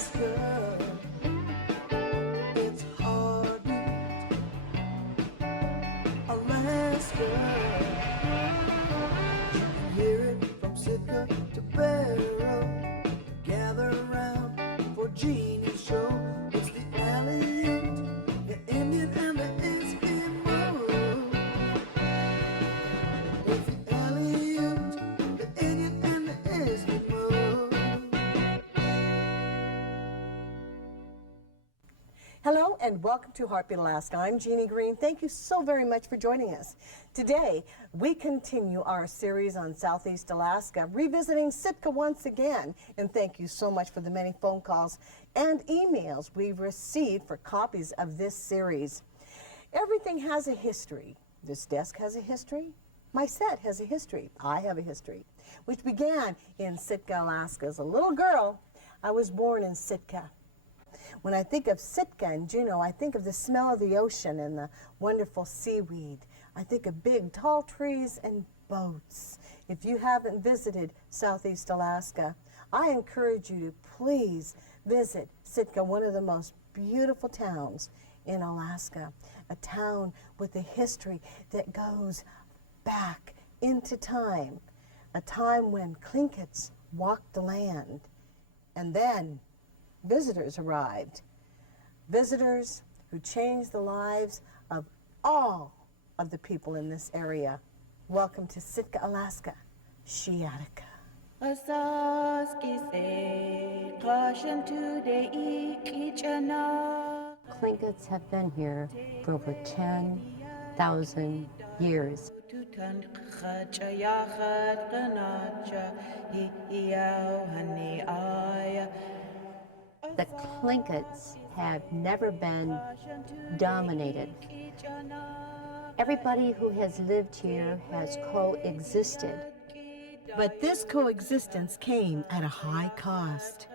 Alaska, it's heartbeat. Alaska, you can hear it from Sitka to Barrow. Gather around for Jeanie's show. It's the Tlingit, the Indian and the Eskimo. It's the Tlingit, the Indian and the Eskimo. Hello and welcome to Heartbeat Alaska. I'm Jeanie Greene. Thank you so very much for joining us. Today, we continue our series on Southeast Alaska, revisiting Sitka once again. And thank you so much for the many phone calls and emails we've received for copies of this series. Everything has a history. This desk has a history. My set has a history. I have a history, which began in Sitka, Alaska. As a little girl, I was born in Sitka. When I think of Sitka and Juneau, I think of the smell of the ocean and the wonderful seaweed. I think of big, tall trees and boats. If you haven't visited Southeast Alaska, I encourage you to please visit Sitka, one of the most beautiful towns in Alaska, a town with a history that goes back into time, a time when Tlingits walked the land, and then visitors arrived. Visitors who changed the lives of all of the people in this area. Welcome to Sitka, Alaska, Shee, Atika. Tlingits have been here for over 10,000 years. The Tlingits have never been dominated. Everybody who has lived here has coexisted. But this coexistence came at a high cost.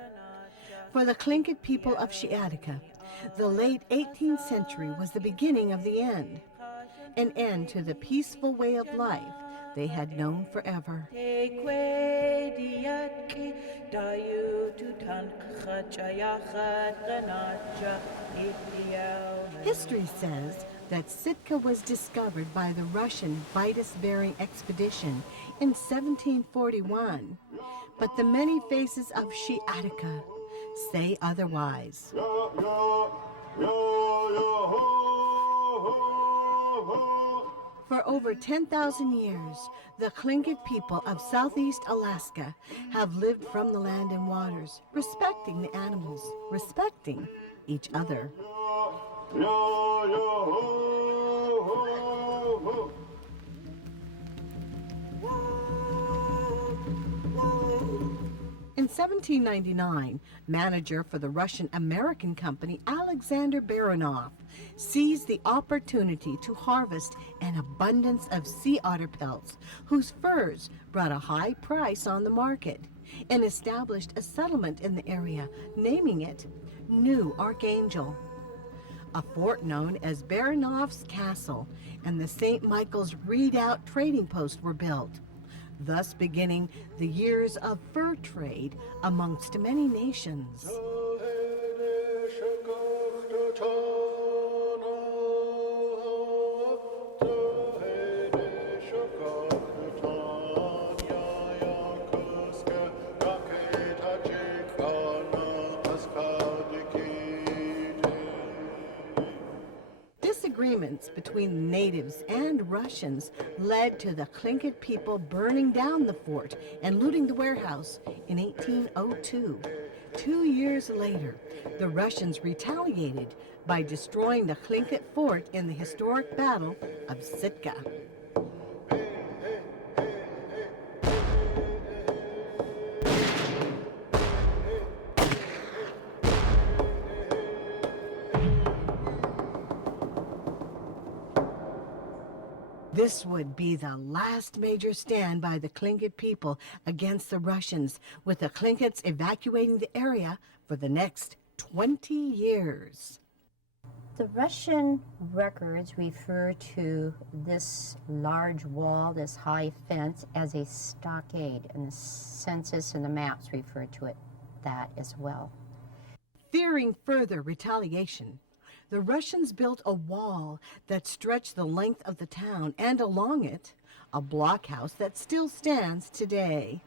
For the Tlingit people of Shee, Atika, the late 18th century was the beginning of the end, an end to the peaceful way of life they had known forever. History says that Sitka was discovered by the Russian Vitus-Bering expedition in 1741, but the many faces of Shee, Atika say otherwise. For over 10,000 years, the Tlingit people of Southeast Alaska have lived from the land and waters, respecting the animals, respecting each other. In 1799, manager for the Russian-American company Alexander Baranov seized the opportunity to harvest an abundance of sea otter pelts, whose furs brought a high price on the market, and established a settlement in the area, naming it New Archangel. A fort known as Baranov's Castle and the St. Michael's Redoubt trading post were built, thus beginning the years of fur trade amongst many nations. Disagreements between the natives and Russians led to the Tlingit people burning down the fort and looting the warehouse in 1802. 2 years later, the Russians retaliated by destroying the Tlingit fort in the historic Battle of Sitka. This would be the last major stand by the Tlingit people against the Russians, with the Tlingits evacuating the area for the next 20 years. The Russian records refer to this large wall, this high fence, as a stockade, and the census and the maps refer to it that as well. Fearing further retaliation, the Russians built a wall that stretched the length of the town, and along it, a blockhouse that still stands today.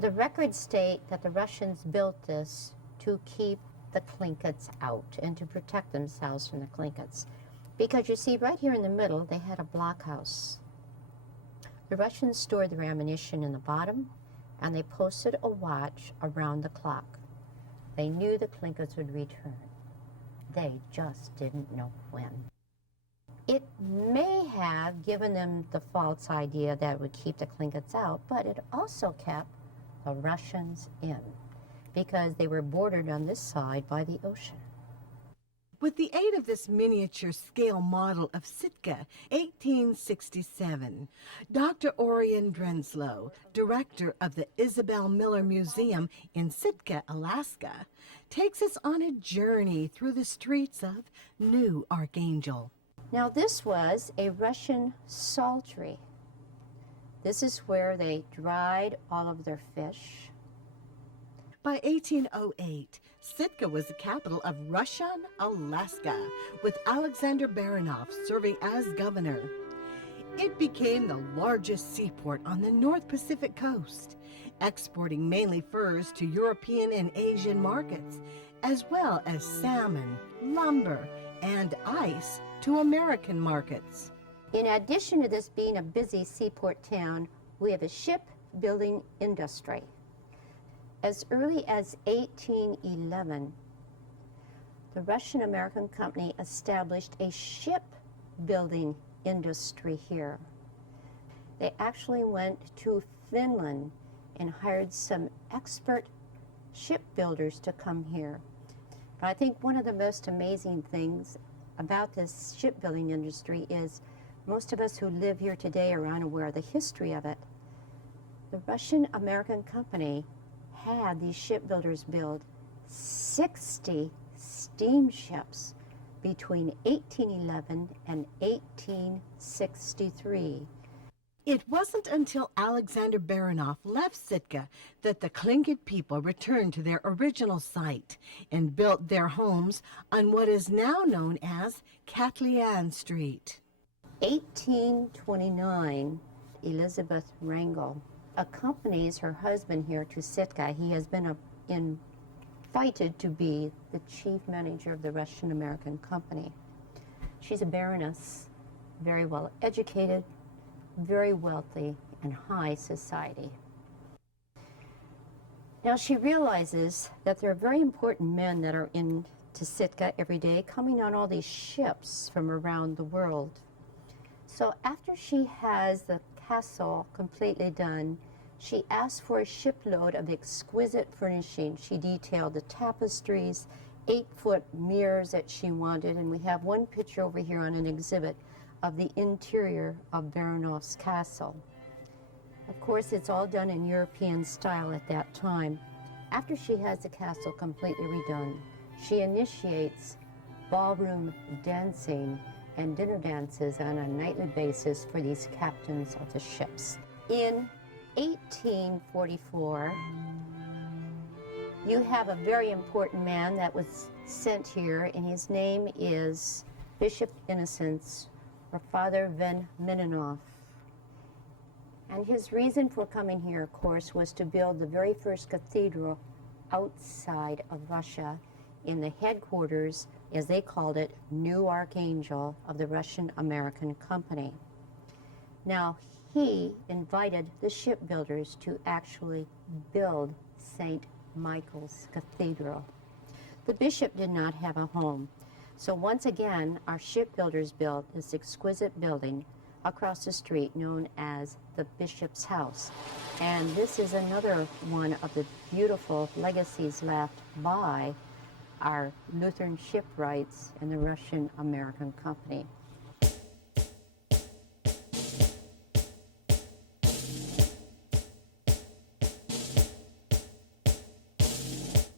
The records state that the Russians built this to keep the Tlingits out and to protect themselves from the Tlingits. Because you see, right here in the middle, they had a blockhouse. The Russians stored their ammunition in the bottom, and they posted a watch around the clock. They knew the Tlingits would return. They just didn't know when. It may have given them the false idea that it would keep the Tlingits out, but it also kept the Russians in, because they were bordered on this side by the ocean. With the aid of this miniature scale model of Sitka, 1867, Dr. Orienne Denslow, director of the Isabel Miller Museum in Sitka, Alaska, takes us on a journey through the streets of New Archangel. Now this was a Russian saltery. This is where they dried all of their fish. By 1808, Sitka was the capital of Russian Alaska, with Alexander Baranov serving as governor. It became the largest seaport on the North Pacific coast, exporting mainly furs to European and Asian markets, as well as salmon, lumber, and ice to American markets. In addition to this being a busy seaport town, we have a shipbuilding industry. As early as 1811, the Russian-American company established a shipbuilding industry here. They actually went to Finland and hired some expert shipbuilders to come here. But I think one of the most amazing things about this shipbuilding industry is most of us who live here today are unaware of the history of it. The Russian-American company had these shipbuilders build 60 steamships between 1811 and 1863. It wasn't until Alexander Baranov left Sitka that the Tlingit people returned to their original site and built their homes on what is now known as Katlian Street. 1829, Elizabeth Wrangel accompanies her husband here to Sitka. He has been invited to be the chief manager of the Russian-American company. She's a baroness, very well educated, very wealthy, and high society. Now she realizes that there are very important men that are into Sitka every day, coming on all these ships from around the world. So after she has the castle completely done, she asked for a shipload of exquisite furnishing. She detailed the tapestries, 8-foot mirrors that she wanted, and we have one picture over here on an exhibit of the interior of Baranov's castle. Of course, it's all done in European style at that time. After she has the castle completely redone, she initiates ballroom dancing and dinner dances on a nightly basis for these captains of the ships. In 1844, you have a very important man that was sent here, and his name is Bishop Innocence, or Father Van Mininoff. And his reason for coming here, of course, was to build the very first cathedral outside of Russia in the headquarters, as they called it, New Archangel of the Russian-American Company. Now, he invited the shipbuilders to actually build St. Michael's Cathedral. The bishop did not have a home. So once again, our shipbuilders built this exquisite building across the street known as the Bishop's House. And this is another one of the beautiful legacies left by our Lutheran shipwrights in the Russian-American Company.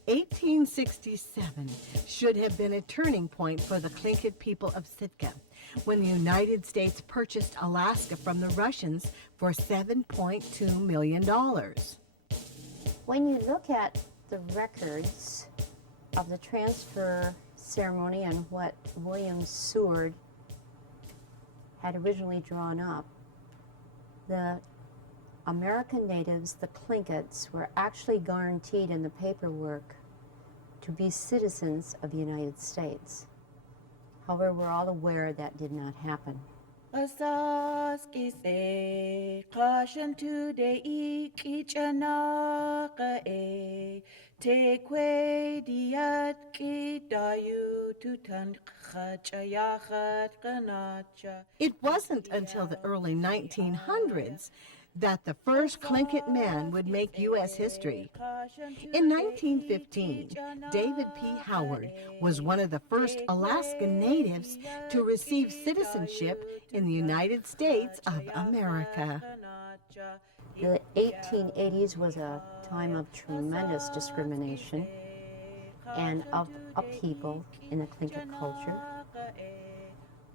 1867 should have been a turning point for the Tlingit people of Sitka when the United States purchased Alaska from the Russians for $7.2 million. When you look at the records of the transfer ceremony and what William Seward had originally drawn up, the American natives, the Tlingits, were actually guaranteed in the paperwork to be citizens of the United States. However, we're all aware that did not happen. Caution today, take way diat dayu tutan It wasn't until the early 1900s that the first Tlingit man would make U.S. history. In 1915, David P. Howard was one of the first Alaskan natives to receive citizenship in the United States of America. The 1880s was a time of tremendous discrimination and of upheaval in the Tlingit culture.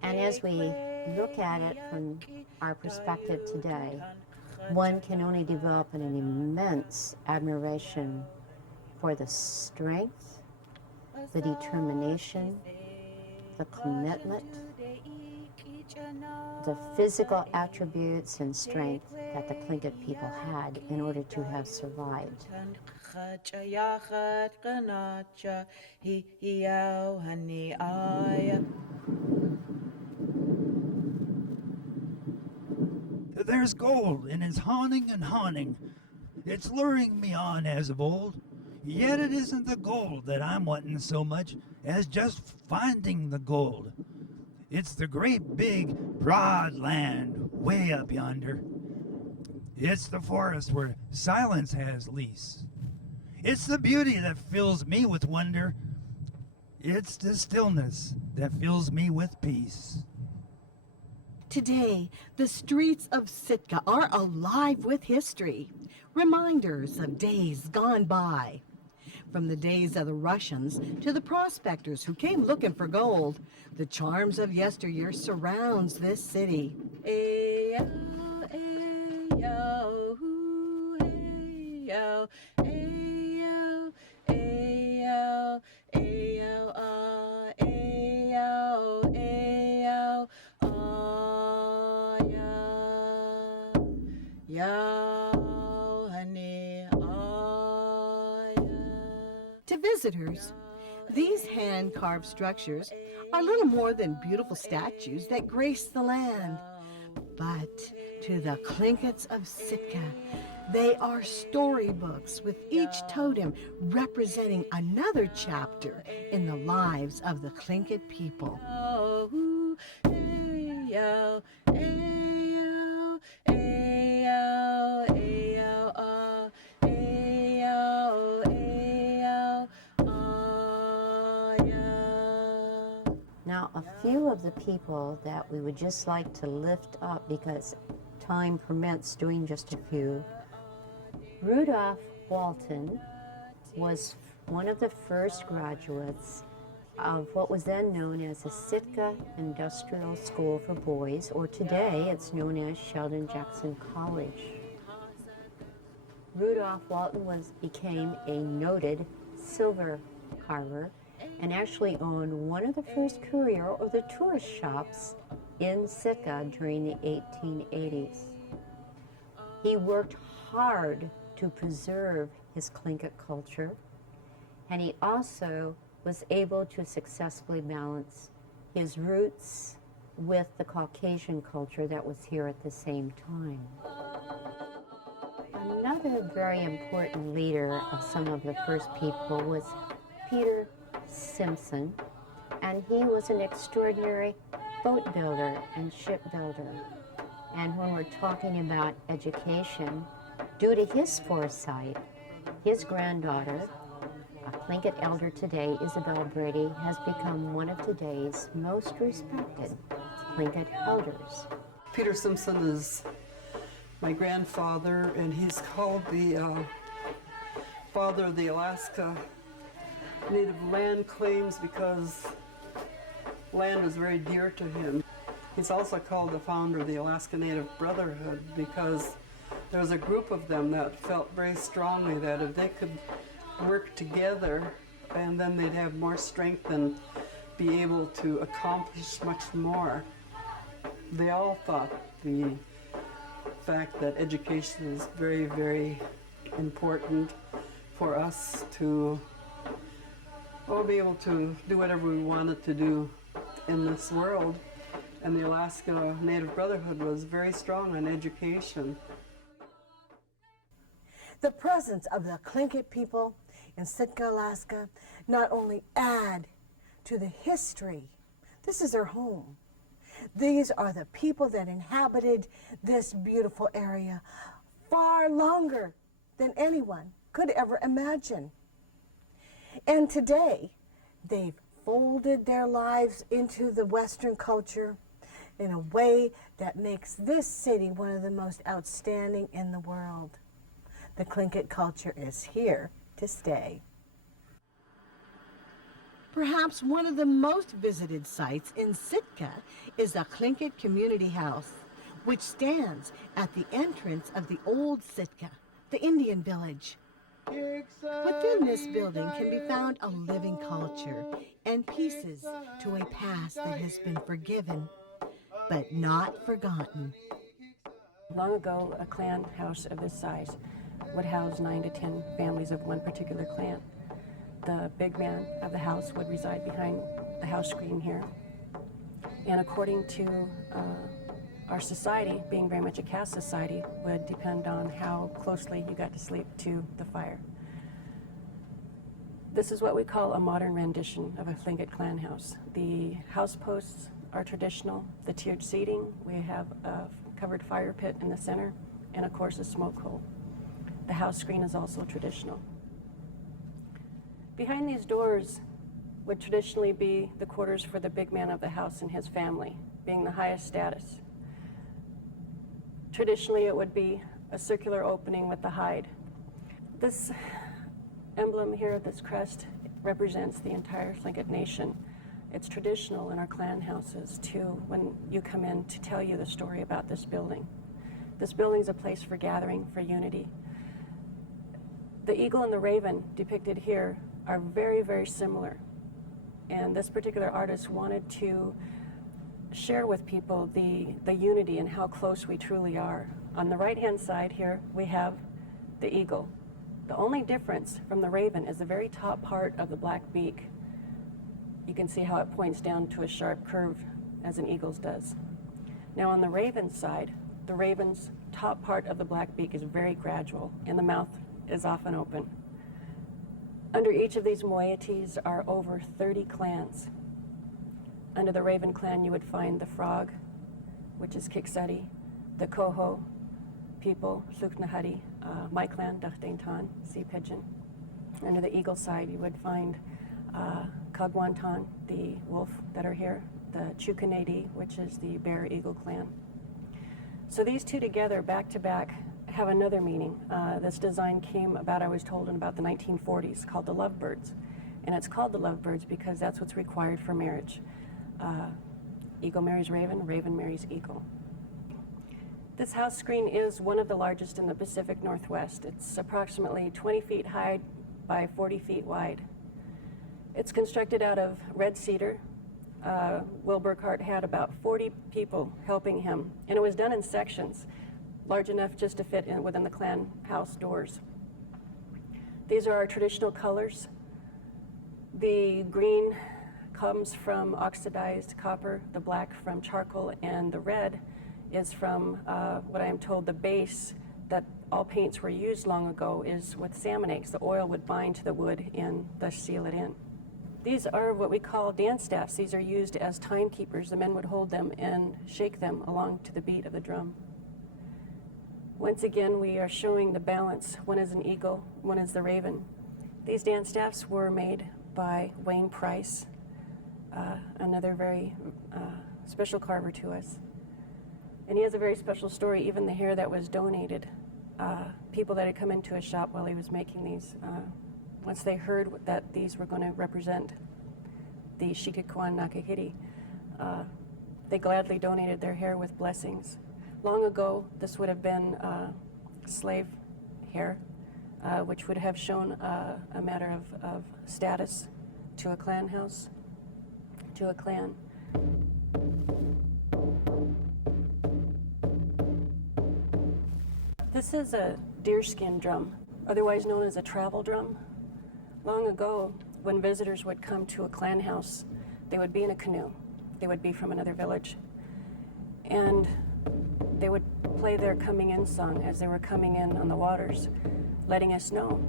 And as we look at it from our perspective today, one can only develop an immense admiration for the strength, the determination, the commitment, the physical attributes and strength that the Tlingit people had in order to have survived. There's gold, and it's haunting and haunting. It's luring me on as of old. Yet it isn't the gold that I'm wanting so much as just finding the gold. It's the great big broad land way up yonder. It's the forest where silence has lease. It's the beauty that fills me with wonder. It's the stillness that fills me with peace. Today, the streets of Sitka are alive with history, reminders of days gone by. From the days of the Russians to the prospectors who came looking for gold, the charms of yesteryear surrounds this city. Ayo, ayo, hoo, ayo, ayo, ayo, ayo, ayo, ayo, yo, honey, To visitors, these hand-carved structures are little more than beautiful statues that grace the land. But to the Tlingits of Sitka, they are storybooks with each totem representing another chapter in the lives of the Tlingit people. ayo, ayo, ayo, ayo, ayo, ayo, ayo. Now, a few of the people that we would just like to lift up, because time permits doing just a few. Rudolph Walton was one of the first graduates of what was then known as the Sitka Industrial School for Boys, or today it's known as Sheldon Jackson College. Rudolph Walton became a noted silver carver and actually owned one of the first courier or the tourist shops in Sitka during the 1880s. He worked hard to preserve his Tlingit culture, and he also was able to successfully balance his roots with the Caucasian culture that was here at the same time. Another very important leader of some of the first people was Peter Simpson, and he was an extraordinary boat builder and shipbuilder. And when we're talking about education, due to his foresight, his granddaughter, a Tlingit elder today, Isabella Brady, has become one of today's most respected Tlingit elders. Peter Simpson is my grandfather, and he's called the father of the Alaska Native land claims because land is very dear to him. He's also called the founder of the Alaska Native Brotherhood because there was a group of them that felt very strongly that if they could work together, and then they'd have more strength and be able to accomplish much more. They all thought the fact that education is very, very important for us to all be able to do whatever we wanted to do in this world. And the Alaska Native Brotherhood was very strong on education. The presence of the Tlingit people in Sitka, Alaska, not only add to the history, this is their home. These are the people that inhabited this beautiful area far longer than anyone could ever imagine. And today, they've folded their lives into the Western culture in a way that makes this city one of the most outstanding in the world. The Tlingit culture is here to stay. Perhaps one of the most visited sites in Sitka is the Tlingit Community House, which stands at the entrance of the old Sitka, the Indian village. Within this building can be found a living culture and pieces to a past that has been forgiven, but not forgotten. Long ago, a clan house of this size would house 9 to 10 families of one particular clan. The big man of the house would reside behind the house screen here. And according to our society, being very much a caste society, would depend on how closely you got to sleep to the fire. This is what we call a modern rendition of a Tlingit clan house. The house posts are traditional, the tiered seating, we have a covered fire pit in the center, and of course a smoke hole. The house screen is also traditional. Behind these doors would traditionally be the quarters for the big man of the house and his family, being the highest status. Traditionally, it would be a circular opening with the hide. This emblem here, this crest, represents the entire Tlingit nation. It's traditional in our clan houses to, when you come in, to tell you the story about this building. This building is a place for gathering, for unity. The eagle and the raven depicted here are very, very similar. And this particular artist wanted to share with people the unity and how close we truly are. On the right-hand side here, we have the eagle. The only difference from the raven is the very top part of the black beak. You can see how it points down to a sharp curve as an eagle's does. Now on the raven's side, the raven's top part of the black beak is very gradual and the mouth is often open. Under each of these moieties are over 30 clans. Under the Raven clan, you would find the frog, which is Kiksati, the Koho people, Suknahati, my clan, Dakhdaintan, sea pigeon. Under the eagle side, you would find Kagwantan, the wolf that are here, the Chukanadi, which is the bear eagle clan. So these two together, back to back, have another meaning. This design came about, I was told, in about the 1940s, called the lovebirds. And it's called the lovebirds because that's what's required for marriage. Eagle marries raven, raven marries eagle. This house screen is one of the largest in the Pacific Northwest. It's approximately 20 feet high by 40 feet wide. It's constructed out of red cedar. Will Burkhart had about 40 people helping him, and it was done in sections, large enough just to fit in within the clan house doors. These are our traditional colors. The green comes from oxidized copper, the black from charcoal, and the red is from what I am told the base that all paints were used long ago is with salmon eggs. The oil would bind to the wood and thus seal it in. These are what we call dance staffs. These are used as timekeepers. The men would hold them and shake them along to the beat of the drum. Once again, we are showing the balance. One is an eagle, one is the raven. These dance staffs were made by Wayne Price, another very special carver to us. And he has a very special story. Even the hair that was donated, people that had come into his shop while he was making these, once they heard that these were going to represent the Shikikwan Nakahiti, they gladly donated their hair with blessings. Long ago, this would have been slave hair. which would have shown a matter of status to a clan house, to a clan. This is a deerskin drum, otherwise known as a travel drum. Long ago, when visitors would come to a clan house, they would be in a canoe. They would be from another village. And they would play their coming in song as they were coming in on the waters, letting us know.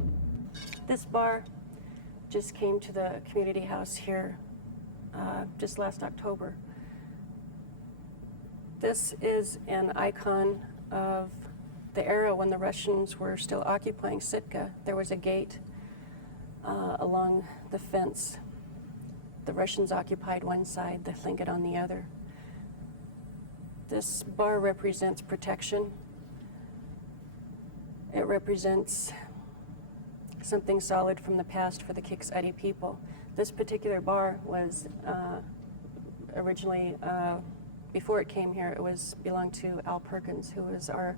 This bar just came to the community house here just last October. This is an icon of the era when the Russians were still occupying Sitka. There was a gate along the fence. The Russians occupied one side, the Tlingit on the other. This bar represents protection. It represents something solid from the past for the Kiksadi people. This particular bar was originally, before it came here, it belonged to Al Perkins, who was our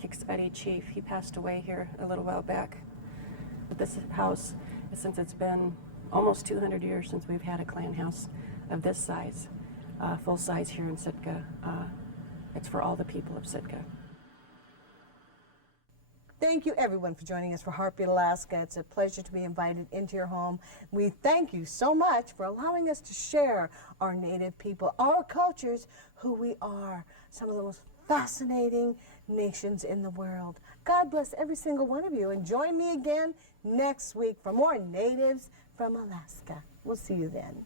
Kiksadi chief. He passed away here a little while back. But this house, since it's been almost 200 years since we've had a clan house of this size, full size here in Sitka, it's for all the people of Sitka. Thank you everyone for joining us for Heartbeat Alaska. It's a pleasure to be invited into your home. We thank you so much for allowing us to share our Native people, our cultures, who we are, some of the most fascinating nations in the world. God bless every single one of you, and join me again next week for more Natives from Alaska. We'll see you then.